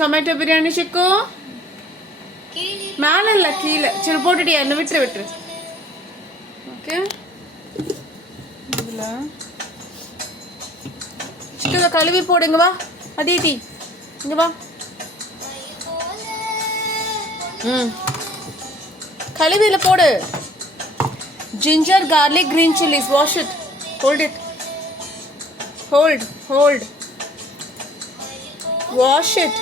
tomato biryani chico மேல இல்ல கீழ சரி போட்டுட்டியா என்ன விட்டுரு ஓகே இதுல சிக்கன கழுவி போடுங்க வா அதிதி இங்க வா கழுவில போடு ginger garlic green chilies wash it hold wash it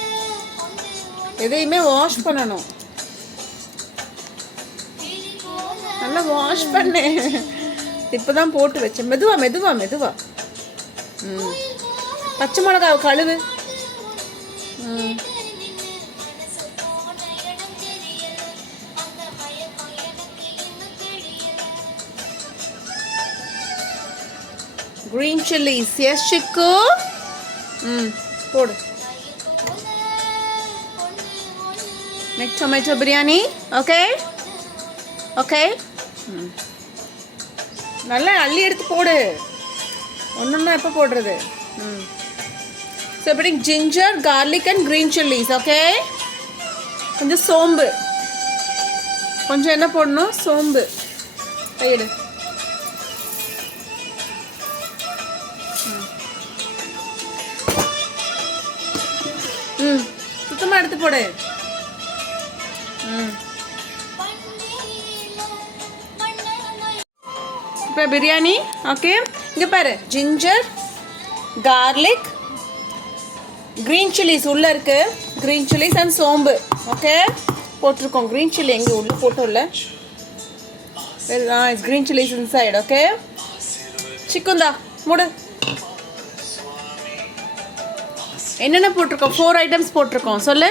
எதையுமே வாஷ் பண்ணணும் நல்லா வாஷ் பண்ணு இப்பதான் போட்டு வச்சேன் மெதுவா பச்சை மிளகாய் கழுவு green chilies yes chico போடு make tomato biryani okay நல்லா அள்ளி எடுத்து போடு ஒண்ணொண்ணா எப்ப போடுறது so putting ginger garlic and green chilies okay கொஞ்சம் சோம்பு கொஞ்சம் என்ன போடணும் சோம்பு கையெடு சுத்தமா எடுத்து போடு இப்போ பிரியாணி ஓகே இங்க பாரு ஜிஞ்சர் garlic green chilies உள்ள இருக்கு green chilies and சோம்பு ஓகே போட்டுருக்கோம் green chili எங்க உள்ள போட்டோம்ல very nice green chilies inside okay சிக்கன்டா மூடு என்னென்ன போட்டுருக்கோம் 4 ஐட்டம்ஸ் போட்டுருக்கோம் சொல்லு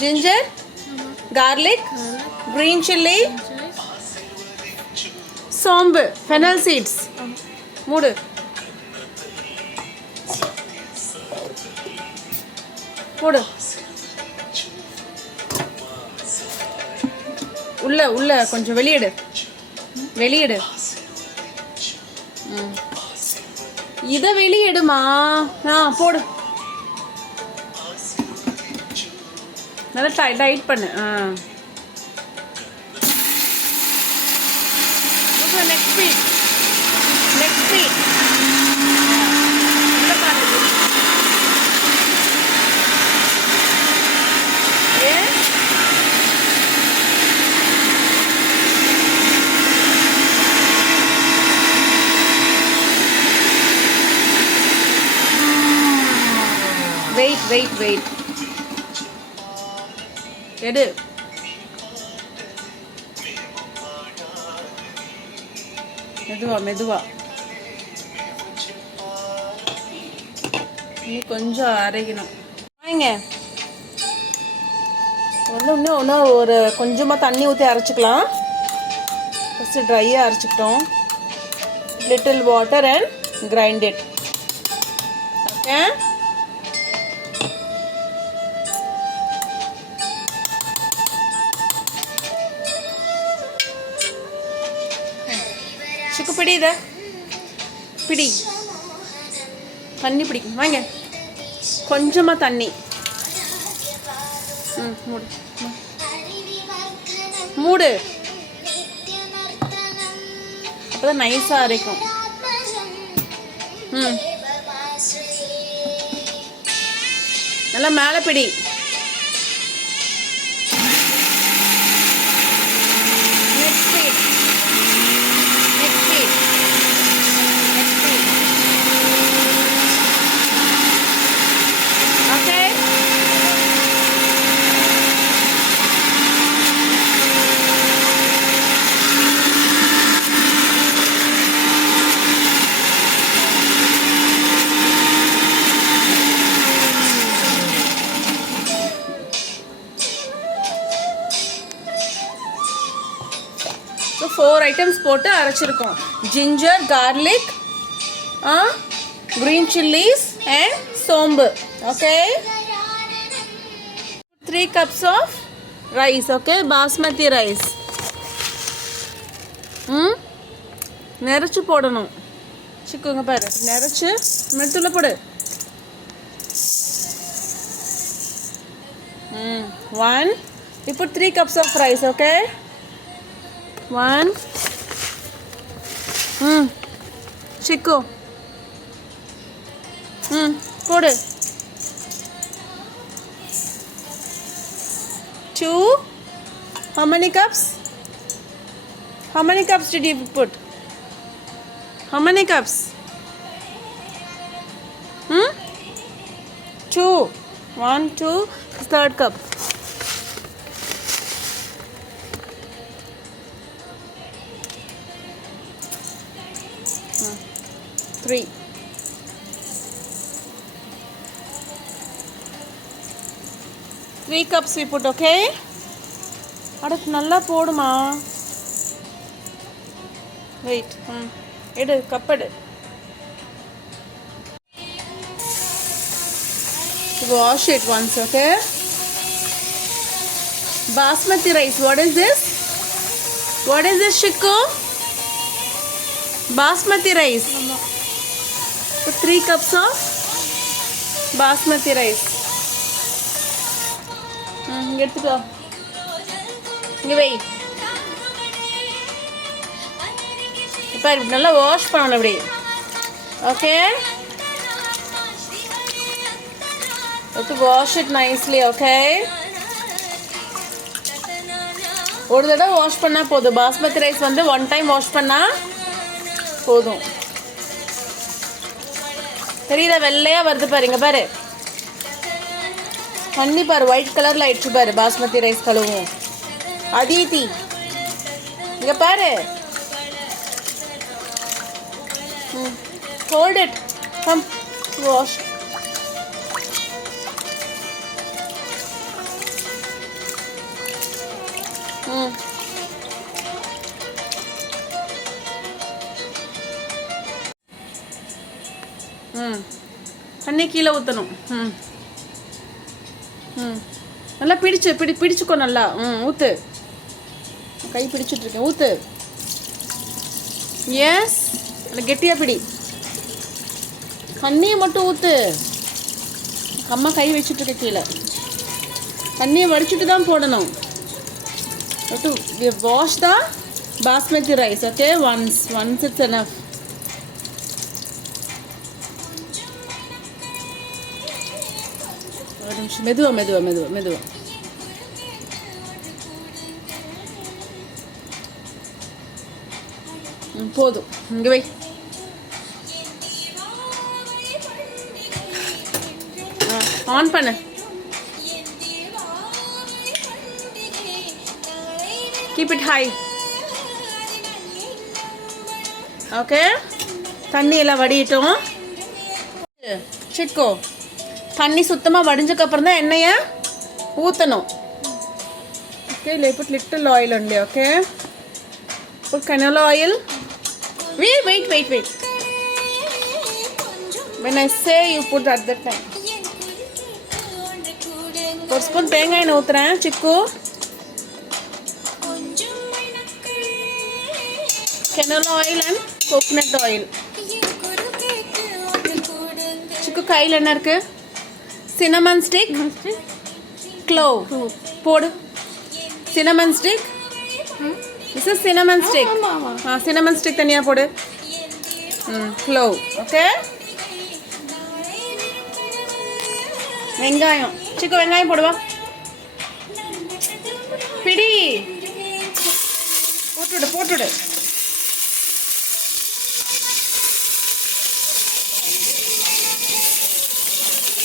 ginger garlic green chili சோம்பு fennel seeds மூடு போடு உள்ள கொஞ்சம் வெளியிடு இத வெளியிடுமா போடு நல்லா டைட் பண்ணு next feet wait எடு மெதுவா நீ கொஞ்சம் அரைக்கணும் வாங்க ஒன்று ஒரு கொஞ்சமாக தண்ணி ஊற்றி அரைச்சிக்கலாம் ஃபஸ்ட்டு ட்ரையாக அரைச்சிக்கிட்டோம் little water and grind it okay சிக்கு பிடி இதை பிடி தண்ணி பிடிக்கும் வாங்க கொஞ்சமாக தண்ணி மூடு அப்போதான் நைஸாக அரைக்கும் நல்லா மேலே பிடி So 4 items போட்டு அரைச்சிருக்கோம் ginger garlic green chilies and சோம்பு okay 3 cups of rice okay basmati rice நெரச்சு போடணும் சிக்குங்க பாரு நெரச்சு மெதுல போடு One. We put 3 cups of rice, okay? 1. Chico. Put it. 2. How many cups? How many cups did you put? How many cups? 2. 1, 2. Third cup. 3. 3 cups we put, okay? அடுத்து நல்லா போடுமா. Wait. எடு cup எடு. Wash it once, okay? Basmati rice. What is this? What is this, Shikku? Basmati rice. Put 3 cups of basmati rice. எடுத்துக்கோ. இங்கே வை. இப்போ நல்லா wash பண்ணணும் இப்படி. Okay? to wash it nicely, okay? ஒரு தடவை வாஷ் பண்ணா போதும். பாஸ்மதி ரைஸ் வந்து 1 டைம் வாஷ் பண்ணா போதும். தெரியுதா வெள்ளையா வருது பாருங்க பாரு. தண்ணி பாரு ஒயிட் கலர்ல ஆயிடுச்சு பாரு பாஸ்மதி ரைஸ் கழுவும். அதிதி இங்க பாரு. hold it. come wash. தண்ணி கீழே ஊற்றணும். நல்லா பிடிச்சுக்கோ நல்லா. ஊற்று. கை பிடிச்சிட்ருக்கேன். ஊற்று. எஸ் நல்லா கெட்டியாக பிடி. தண்ணியை மட்டும் ஊற்று. அம்மா கை வச்சுட்ருக்க கீழே. தண்ணியை வடிச்சிட்டு தான் போடணும். to wash the basmati rice, okay? Once it's enough. மெதுவா. போதும். இங்கே வை. ஆன் பண்ணு. keep it high. okay? தண்ணி எல்லாம் வடியட்டும். சிக்கோ தண்ணி சுத்தமாக வடிஞ்சக்கப்புறம் தான் எண்ணெயை ஊற்றணும். Okay put little oil only, okay? put canola oil. wait. when I say you put at that time. ஒரு ஸ்பூன் தேங்காய் எண்ணெய் ஊற்றுறேன் சிக்கு. canola oil and coconut oil. சிக்கு கையில் என்ன இருக்கு? cinnamon stick, clove. போடு. cinnamon stick. this is cinnamon stick. cinnamon stick தனியா போடு. clove, okay? வெங்காயம். சிக்கு வெங்காயம் போடுவா. பிடி. போட்டுடு.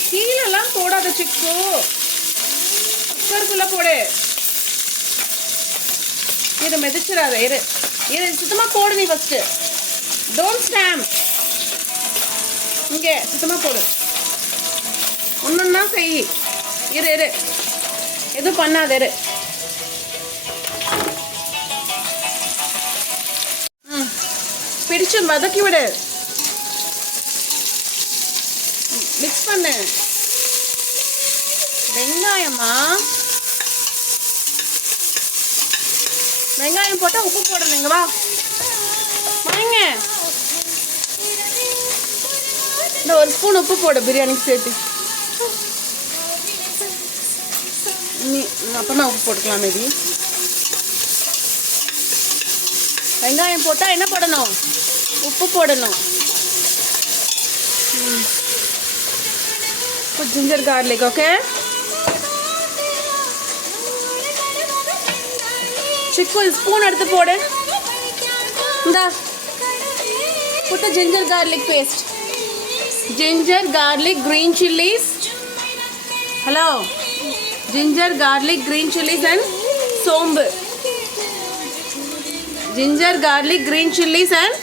கீழெல்லாம் போடாத சிக்கு. குக்கருக்குள்ள போடு. இது மெதிச்சிடாத. இரு சுத்தமாக போடு நீ ஃபஸ்ட்டு. Don't stamp. இங்கே சுத்தமாக போடு. ஒன்றுன்னா செய். இரு எதுவும் பண்ணாத. பிடிச்சு வதக்கி விடு. மிக்ஸ் பண்ணு. வெங்காயமா? வெங்காயம் போட்டால் உப்பு போடணுங்க. வாங்க இந்த ஒரு ஸ்பூன் உப்பு போடு பிரியாணிக்கு சேர்த்து. நீ அப்புறமா உப்பு போட்டுக்கலாம் மேபி. வெங்காயம் போட்டால் என்ன போடணும்? உப்பு போடணும். Ginger garlic. ஓகே, சிக்கு ஸ்பூன் எடுத்து போடு. இந்தா put the ginger garlic paste. Ginger garlic green chilies. Hello, ginger garlic green chilies and sombu. Ginger garlic green chilies and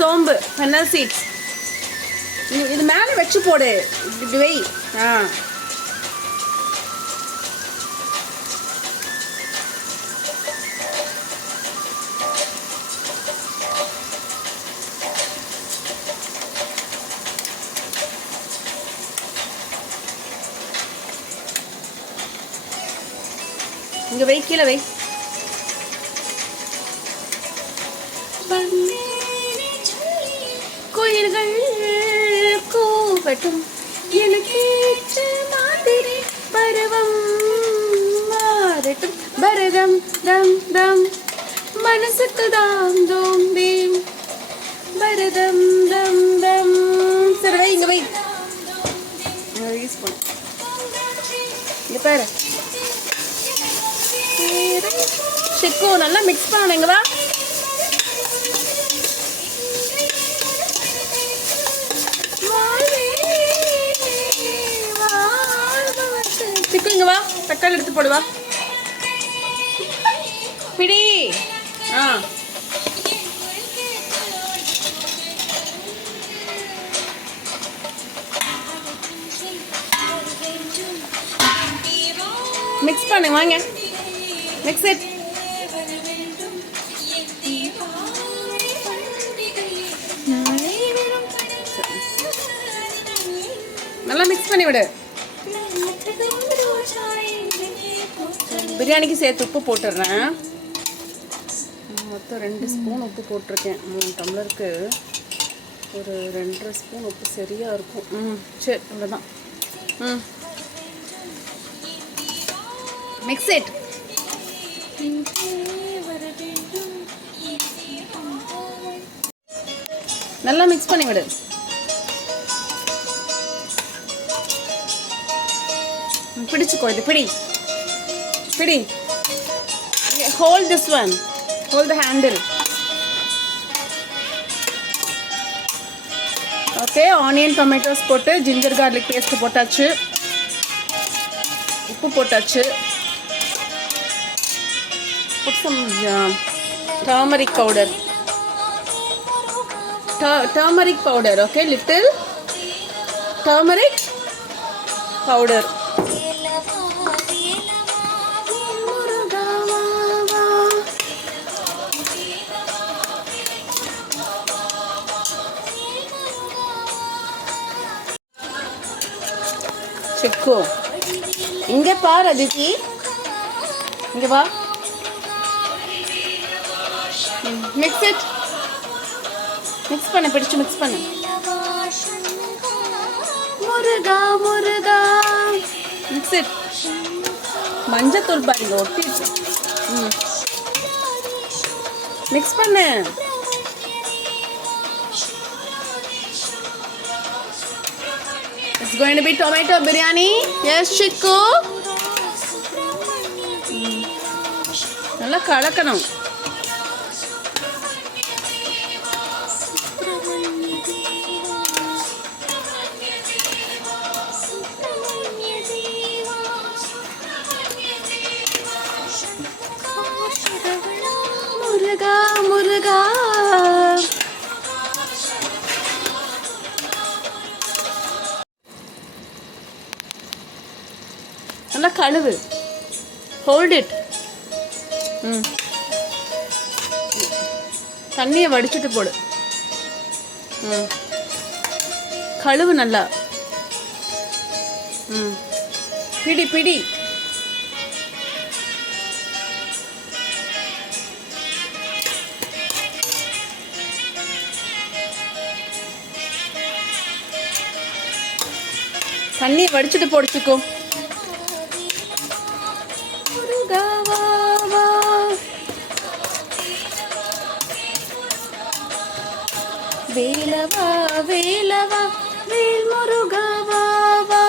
sombu fennel seeds. இது மேலே வச்சு போடு. இப்படி வை. இங்கே வை, கீழே வை. கோயில்கள் கூவட்டும் எனக்கு மாதிரி பருவம் மாறட்டும் பரதம் தம் தம் மனசுக்கு தாம் தோம் தீம் பரதம் தம் தம். சரி வை, இங்கே வை. யூஸ் பண்ணு. இங்கே பாரு சிக்கு, நல்லா மிக்ஸ் பண்ணணும். இங்கே வா. சிக்கு இங்கே வா, தக்காளி எடுத்து போடுவா. பிடி. மிக்ஸ் பண்ணு, வாங்க. Mix it. நல்லா மிக்ஸ் பண்ணி விடு. பிரியாணிக்கு சேர்த்து உப்பு போட்டுடுறேன். மொத்தம் 2 ஸ்பூன் உப்பு போட்டிருக்கேன். 3 டம்ளருக்கு ஒரு 2.5 ஸ்பூன் உப்பு சரியாக இருக்கும். சரி, அவ்வளோதான். Mix it. நல்லா மிக்ஸ் பண்ணி விடு. பிடிச்சுக்கோ, இது பிடி பிடி. Hold this one, hold the handle. Okay, onion tomatoes போட்டு ஜிஞ்சர் கார்லிக் பேஸ்ட் போட்டாச்சு, உப்பு போட்டாச்சு. Put some turmeric powder. Turmeric powder, okay, little turmeric powder. Chikku, inge பாரு அதிதி, இங்க வா. Mix it. மிக்ஸ் பண்ணு, பிடிச்சு மிக்ஸ் பண்ணு. முருகா முருகா. Mix it. மஞ்சத்தூள் பாருங்க ஒட்டிச்சு. மிக்ஸ் பண்ணு. It's going to be tomato biryani. Yes, Chikku. நல்லா கலக்கணும். முருகா முருகா. நல்லா கழுவு. Hold it. தண்ணியை வடிச்சிட்டு போடு. கழுவு நல்லா. பிடி பிடி. தண்ணியை வடிச்சிட்டு போடிச்சுக்கோ. வேலவா வேலவா வேல் முருகா வா வா.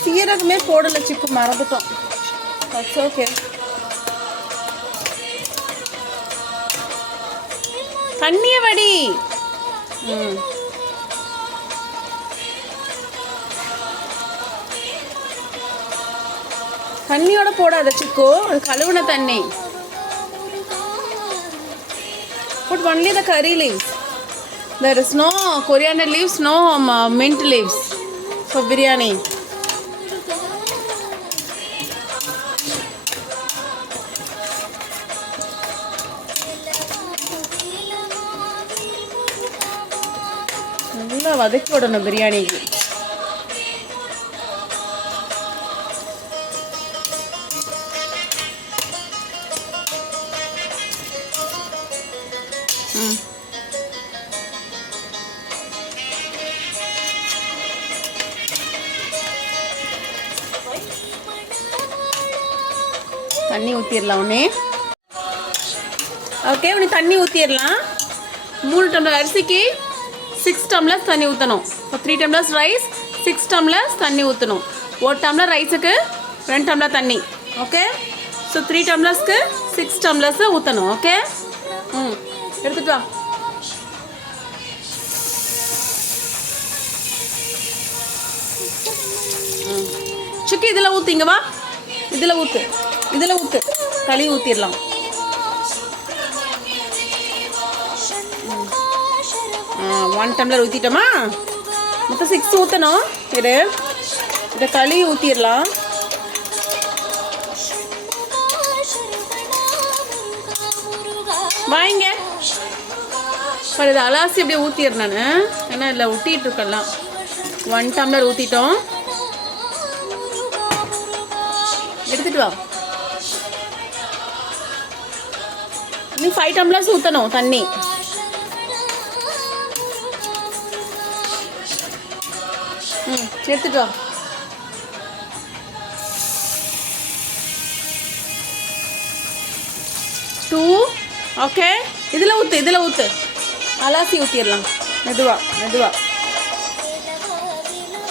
சீரகமே போடல சிக்கு, மறந்துட்டோம். That's okay. தண்ணிய வடி. தண்ணியோட போடாத சிக்கு, அது கழுவுன தண்ணி. Put only the curry leaves. There is no coriander leaves, no mint leaves for biryani. நல்லா வதக்கி விடணும் பிரியாணிக்கு. தண்ணி ஊற்றிடலாம் உடனே. ஓகே, உடனே தண்ணி ஊற்றிடலாம். 3 டம்ளர் அரிசிக்கு 6 டம்ளர்ஸ் தண்ணி ஊற்றணும். இப்போ 3 டம்ளர்ஸ் ரைஸ், 6 டம்ளர்ஸ் தண்ணி ஊற்றணும். 1 டம்ளர் ரைஸுக்கு 2 டம்ளர் தண்ணி. ஓகே, ஸோ 3 டம்ளர்ஸ்க்கு 6 டம்ளர்ஸ் ஊற்றணும். ஓகே, எடுத்துட்டு வா. சுக்கி இதில் ஊற்று, இங்கே வா. இதில் ஊற்று, இதில் ஊற்று. களி ஊற்றிடலாம். 1 டம்ளர் ஊற்றிட்டோமா? மொத்தம் 6 ஊற்றணும். இதை களி ஊற்றிடலாம். வாங்க பர் இது அலாசி அப்படியே ஊற்றிடுறேன் நான், ஏன்னா இதில் ஊற்றிட்டு இருக்கலாம். 1 டம்ளர் ஊற்றிட்டோம். எடுத்துட்டு வா. நீ 5 டம்ளர்ஸ் ஊற்றணும் தண்ணி. எடுத்துட்டு வா. டூ. ஓகே, இதில் ஊற்று, இதில் ஊற்று. அலாசி ஊற்றிடலாம். மெதுவா மெதுவா.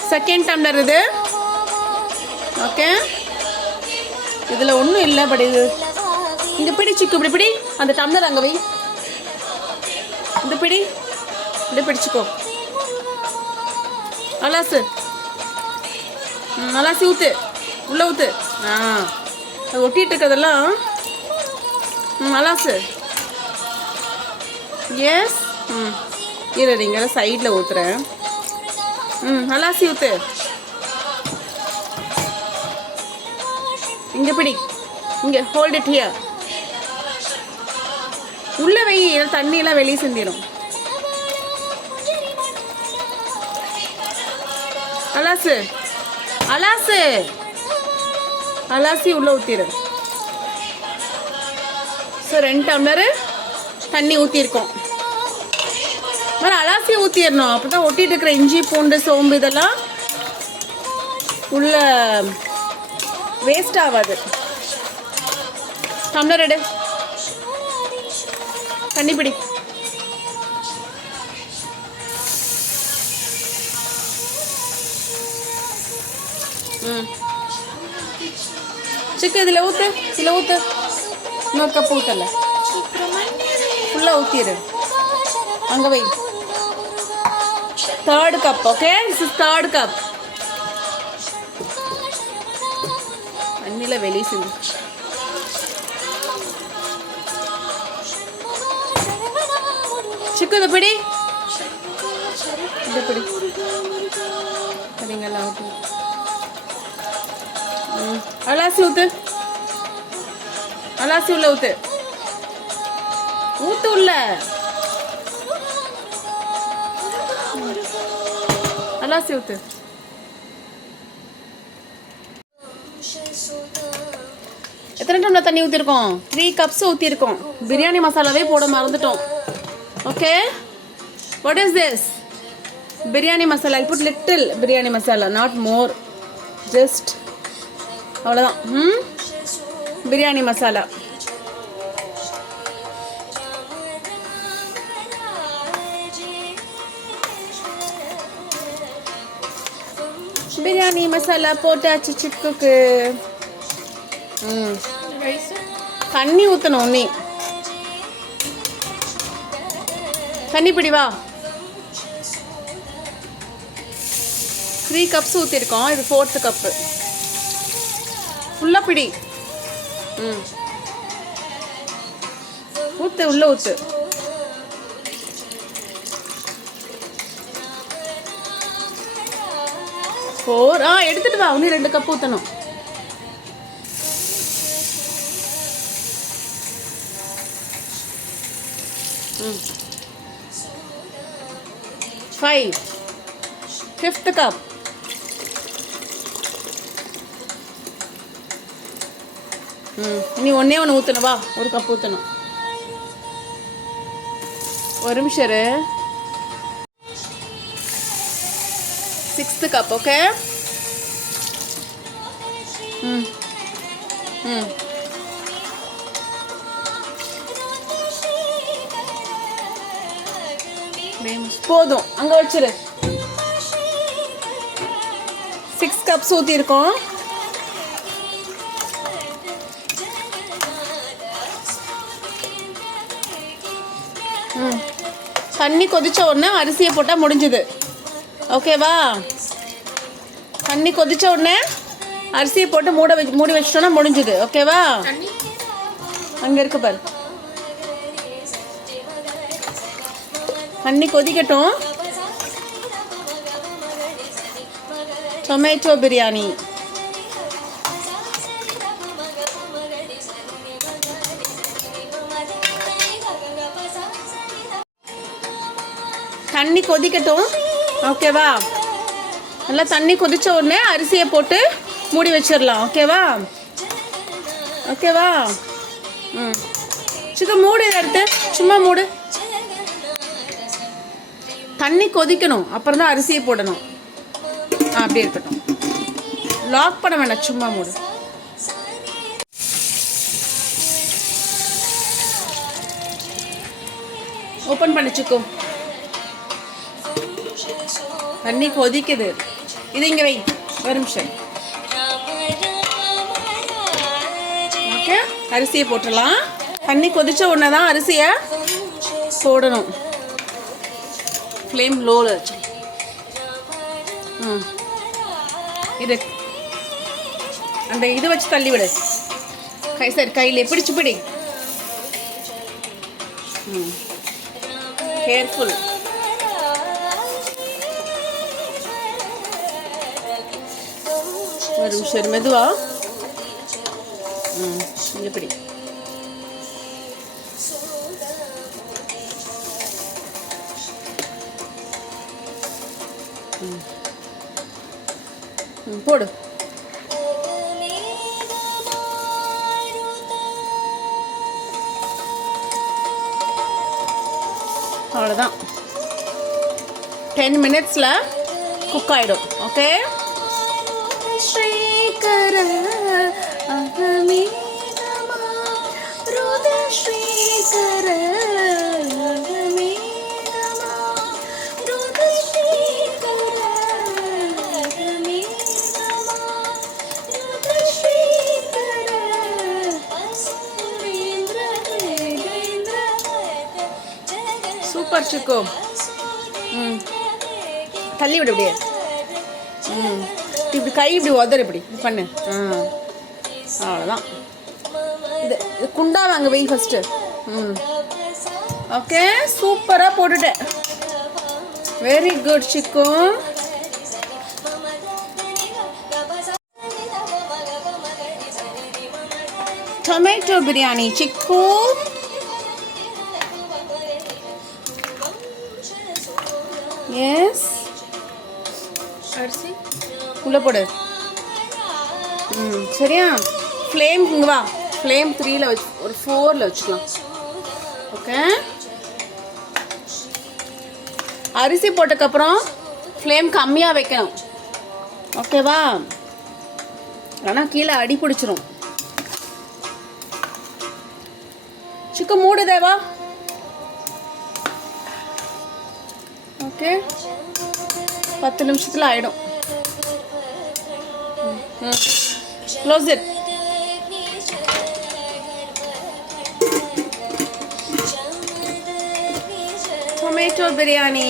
2nd டம்ளர் இது. ஓகே, இதில் ஒன்றும் இல்லை. பட் இது இங்கே பிடி சிக்கு, இப்படி பிடி. அந்த டம்ளர் அங்கே வை. இந்த பிடி, இப்படி பிடிச்சிக்கோ. அலாசு, அலாசி ஊற்று, உள்ளே ஊற்று. அது ஒட்டிகிட்டு இருக்கிறதெல்லாம் அலாசு. எஸ். இரு, இங்கே சைடில் ஊற்றுறேன். அலாசி ஊற்று. இங்கே பிடி, இங்கே ஹோல்ட் இட் ஹியர். உள்ளே வை, தண்ணியெல்லாம் வெளியே சிந்திடும். அலாசு, அலாசு, அலாசி உள்ளே ஊற்றிடு. ஸோ 2 டம்ளரு தண்ணி ஊற்றிருக்கோம். மாதிரி அலாசி ஊற்றிடணும். அப்போ தான் ஒட்டிகிட்டு இருக்கிற இஞ்சி பூண்டு சோம்பு இதெல்லாம் உள்ள வேஸ்ட் ஆகாது. டம்ளர் எடு, தண்ணி பிடி. சிக்கு இதில் ஊற்று, இதில் ஊற்று. இன்னொரு கப் ஊற்றல, ஃபுல்லாக ஊற்றிடு. அங்கே வை. 3rd cup. Okay, this is 3rd cup. தண்ணியில் வெளியே சிந்து. சிக்கு இதை பிடி, இதை பிடி. சரிங்களா? ஊற்று. அலாசி ஊற்று, அலாசி உள்ள ஊற்று. ஊற்று உள்ள. அலாசி ஊற்று. எத்தனை டம்ளர் தண்ணி ஊற்றிருக்கோம்? 3 cups ஊற்றிருக்கோம். பிரியாணி மசாலாவே போட மறந்துட்டோம். Okay, what is this? Biryani masala. I put little biryani masala, not more. Just அவ்வளோதான். பிரியாணி மசாலா. பிரியாணி மசாலா போட்டாச்சு சிக்குக்கு. தண்ணி ஊற்றணும். நீ தண்ணி பிடி வா. 3 கப்ஸ் ஊற்றிருக்கோம். இது 4th கப்பு. ஃபுல்லாக பிடி. ஊற்று, உள்ளே ஊற்று. எடுத்துட்டு வா. இன்னும் 2 கப் ஊற்றணும். Fifth cup. நீ ஒன்னே ஒன்று ஊற்றணும். வா, 1 கப் ஊற்றணும். ஒரு நிமிஷம் இரு. 6th cup. ஓகே. போதும், அங்க வச்சிரு. 6 கப்ஸ் ஊற்றிருக்கோம். தண்ணி கொதிச்ச உடனே அரிசியை போட்டால் முடிஞ்சுது. ஓகேவா? தண்ணி கொதிச்ச உடனே அரிசியை போட்டு மூடி வச்சிட்டோன்னா முடிஞ்சுது. ஓகேவா? அங்கே இருக்கு பாரு. தண்ணி கொதிக்கட்டும். டொமேட்டோ பிரியாணி. தண்ணி கொதிக்கட்டும். ஓகேவா? நல்லா தண்ணி கொதிச்ச உடனே அரிசியை போட்டு மூடி வச்சிடலாம். ஓகேவா? ஓகேவா? சிக்கன் மூடு. எடுத்து சும்மா மூடு. தண்ணி கொதிக்கணும், அப்புறம் தான் அரிசியை போடணும். அப்படியே இருக்கட்டும். லாக் பண்ண வேண்டாம், சும்மா மூடு. ஓப்பன் பண்ணிச்சுக்கோ. தண்ணி கொதிக்குது. இது இங்கே வை. ஒரு நிமிஷம். ஓகே, அரிசியை போட்டுடலாம். தண்ணி கொதிச்ச உடனே தான் அரிசியை போடணும். ஃப்ளேம் லோவில் வச்சு. இது அந்த இது வச்சு தள்ளி விடு. சரி, கையில் பிடிச்சு பிடி. கேர்ஃபுல். ஒரு நிமிஷம் மெதுவா. எப்படி போடு. அவ்வளோதான். 10 மினிட்ஸில் குக் ஆகிடும். ஓகே. ஸ்ரீகர அகமேதமா ருத ஸ்ரீகர அகமேதமா ருத ஸ்ரீகர அகமேதமா ருத ஸ்ரீகர அசுரேந்திர தேவேந்திர. சூப்பர் சிக்கு. தள்ளி விடு. அப்படியே இப்படி கை இப்படி உதறு. இப்படி பண்ணு. அவ்வளோதான். இது குண்டா வாங்க வை ஃபஸ்ட்டு. ஓகே, சூப்பராக போட்டுட்டேன். வெரி குட் சிக்கு. டொமேட்டோ பிரியாணி சிக்கு. எஸ், அரிசி உள்ளே போடு. சரியா? ஃப்ளேம் இங்கே வா. ஃப்ளேம் 3ல் வச்சு ஒரு 4ல் வச்சுக்கலாம். ஓகே. அரிசி போட்டதுக்கப்புறம் ஃப்ளேம் கம்மியாக வைக்கணும். ஓகேவா? ஆனால் கீழே அடி பிடிச்சிரும். சிக்கு மூடு தேவா. ஓகே 10 நிமிஷத்தில் ஆகிடும். Close it. Tomato biryani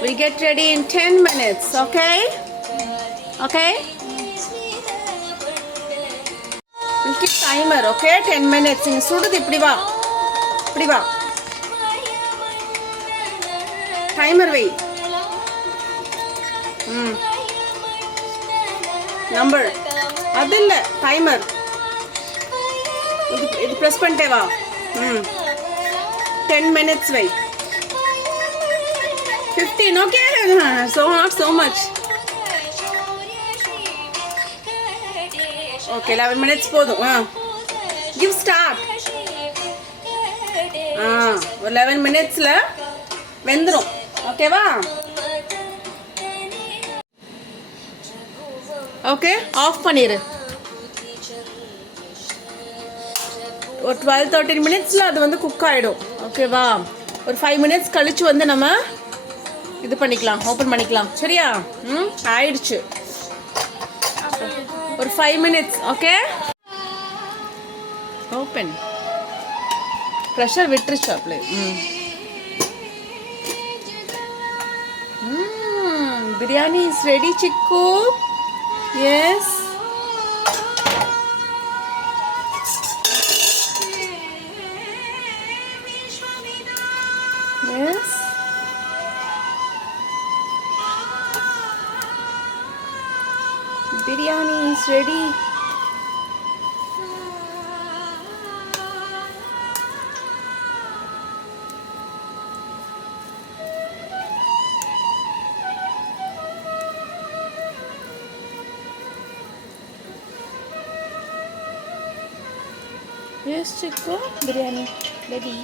will get ready in 10 minutes. Okay? Okay? We'll keep timer. Okay? 10 minutes. இங்க சுடுது. இப்படி வா. இப்படி வா. டைமர் வை. நம்பர் அது இல்லை, டைமர். இது ப்ரெஸ் பண்ணிட்டே வா. 10 minutes why. 15. Okay? So not so much. Okay, 11 minutes போதும். Give start. 11 minutesல வெந்துரும். ஓகேவா? ஓகே, ஆஃப் பண்ணிடு. ஒரு 12-13 மினிட்ஸில் அது வந்து குக் ஆகிடும். ஓகேவா? ஒரு 5 minutes கழிச்சு வந்து நம்ம இது பண்ணிக்கலாம், ஓப்பன் பண்ணிக்கலாம். சரியா? ஆயிடுச்சு. ஒரு 5 minutes. Okay, open. ப்ரெஷர் விட்டுருச்சு அப்படி. Biryani is ready, Chikku. Yes. Yes. Biryani is ready. Yes, Chikku. Biryani ready.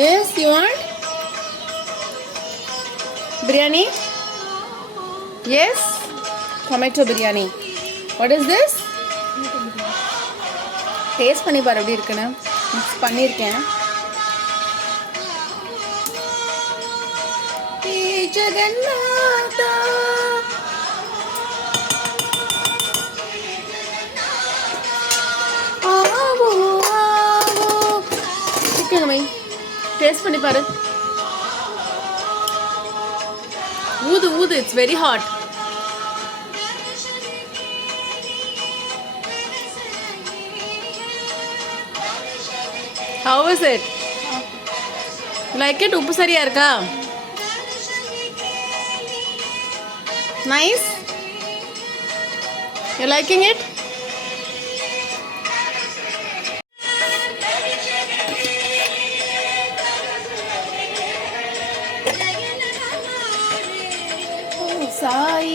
Yes, you want biryani? Yes, tomato biryani. What is this? Taste பண்ணி பாரு எப்படி இருக்குன்னு. மிக்ஸ் பண்ணியிருக்கேன். ஜெகநாதா ஆவோ ஆவோ. சிக்கன் மை டேஸ்ட் பண்ணி பாரு. ஊது ஊது. It's very hot. How is it? Like it? உப்பு சரியா இருக்கா? Nice? You liking it? Oh, Sai.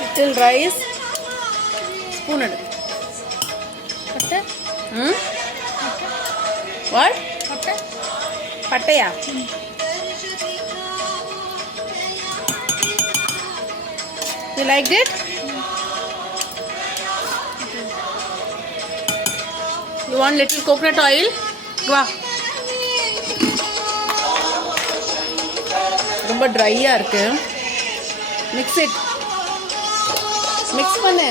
Little rice. Spoon it. What? Pattaya. You liked it? You want little coconut oil? Go. ரொம்ப ட்ரையா இருக்கு. Mix it. Mix பண்ணு.